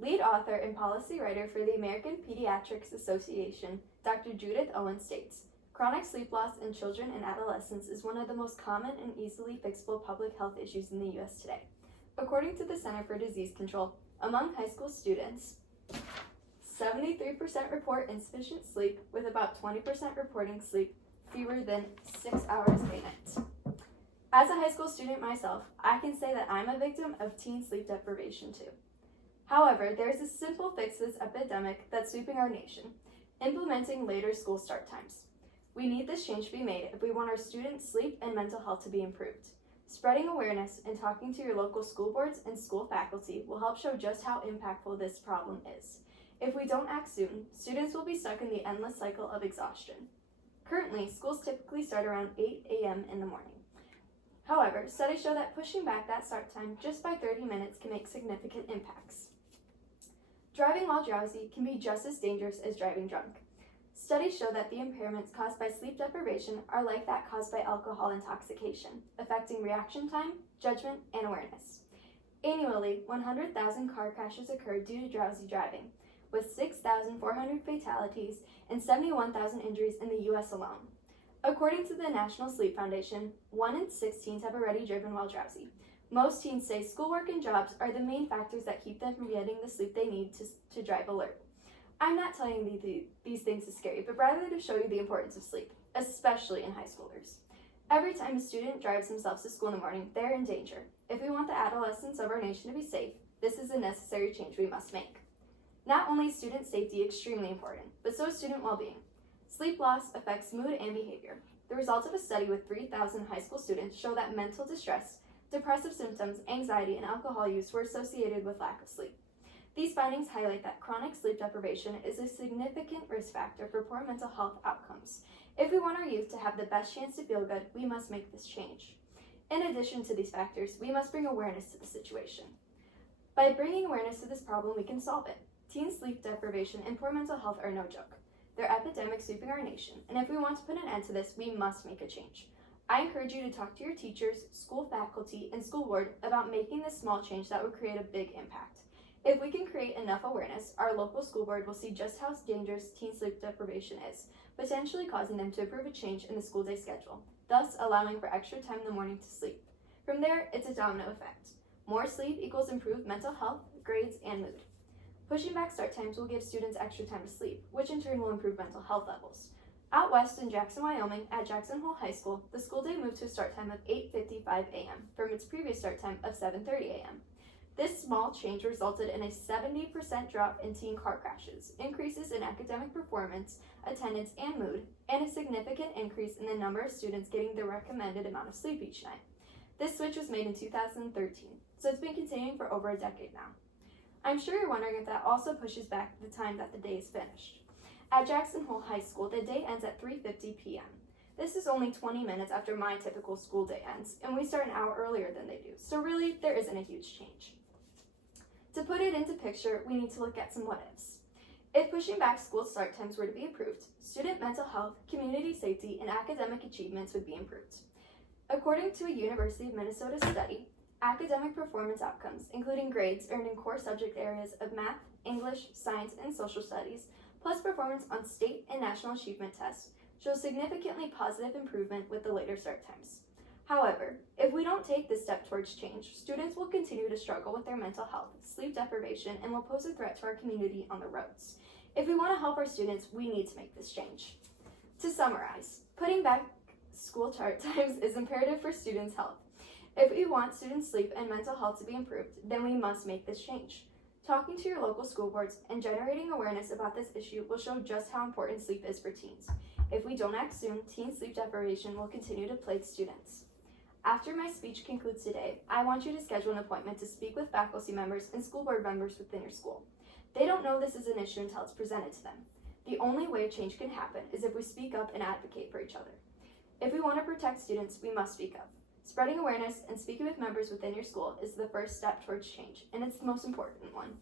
Lead author and policy writer for the American Pediatrics Association, Dr. Judith Owen states, "Chronic sleep loss in children and adolescents is one of the most common and easily fixable public health issues in the U.S. today. According to the Center for Disease Control, among high school students, 73% report insufficient sleep, with about 20% reporting sleep fewer than 6 hours a night." As a high school student myself, I can say that I'm a victim of teen sleep deprivation too. However, there is a simple fix to this epidemic that's sweeping our nation: implementing later school start times. We need this change to be made if we want our students' sleep and mental health to be improved. Spreading awareness and talking to your local school boards and school faculty will help show just how impactful this problem is. If we don't act soon, students will be stuck in the endless cycle of exhaustion. Currently, schools typically start around 8 a.m. in the morning. However, studies show that pushing back that start time just by 30 minutes can make significant impacts. Driving while drowsy can be just as dangerous as driving drunk. Studies show that the impairments caused by sleep deprivation are like that caused by alcohol intoxication, affecting reaction time, judgment, and awareness. Annually, 100,000 car crashes occur due to drowsy driving, with 6,400 fatalities and 71,000 injuries in the U.S. alone. According to the National Sleep Foundation, 1 in 6 teens have already driven while drowsy. Most teens say schoolwork and jobs are the main factors that keep them from getting the sleep they need to drive alert. I'm not telling you these things to scare you, but rather to show you the importance of sleep, especially in high schoolers. Every time a student drives themselves to school in the morning, they're in danger. If we want the adolescents of our nation to be safe, this is a necessary change we must make. Not only is student safety extremely important, but so is student well-being. Sleep loss affects mood and behavior. The results of a study with 3,000 high school students show that mental distress, depressive symptoms, anxiety, and alcohol use were associated with lack of sleep. These findings highlight that chronic sleep deprivation is a significant risk factor for poor mental health outcomes. If we want our youth to have the best chance to feel good, we must make this change. In addition to these factors, we must bring awareness to the situation. By bringing awareness to this problem, we can solve it. Teen sleep deprivation and poor mental health are no joke. They're epidemics sweeping our nation, and if we want to put an end to this, we must make a change. I encourage you to talk to your teachers, school faculty, and school board about making this small change that would create a big impact. If we can create enough awareness, our local school board will see just how dangerous teen sleep deprivation is, potentially causing them to approve a change in the school day schedule, thus allowing for extra time in the morning to sleep. From there, it's a domino effect. More sleep equals improved mental health, grades, and mood. Pushing back start times will give students extra time to sleep, which in turn will improve mental health levels. Out west in Jackson, Wyoming, at Jackson Hole High School, the school day moved to a start time of 8:55 a.m. from its previous start time of 7:30 a.m. This small change resulted in a 70% drop in teen car crashes, increases in academic performance, attendance, and mood, and a significant increase in the number of students getting the recommended amount of sleep each night. This switch was made in 2013, so it's been continuing for over a decade now. I'm sure you're wondering if that also pushes back the time that the day is finished. At Jackson Hole High School, the day ends at 3:50 p.m. This is only 20 minutes after my typical school day ends, and we start an hour earlier than they do, so really, there isn't a huge change. To put it into picture, we need to look at some what-ifs. If pushing back school start times were to be approved, student mental health, community safety, and academic achievements would be improved. According to a University of Minnesota study, academic performance outcomes, including grades earned in core subject areas of math, English, science, and social studies, plus performance on state and national achievement tests, show significantly positive improvement with the later start times. However, if we don't take this step towards change, students will continue to struggle with their mental health, sleep deprivation, and will pose a threat to our community on the roads. If we want to help our students, we need to make this change. To summarize, putting back school start times is imperative for students' health. If we want students' sleep and mental health to be improved, then we must make this change. Talking to your local school boards and generating awareness about this issue will show just how important sleep is for teens. If we don't act soon, teen sleep deprivation will continue to plague students. After my speech concludes today, I want you to schedule an appointment to speak with faculty members and school board members within your school. They don't know this is an issue until it's presented to them. The only way change can happen is if we speak up and advocate for each other. If we want to protect students, we must speak up. Spreading awareness and speaking with members within your school is the first step towards change, and it's the most important one.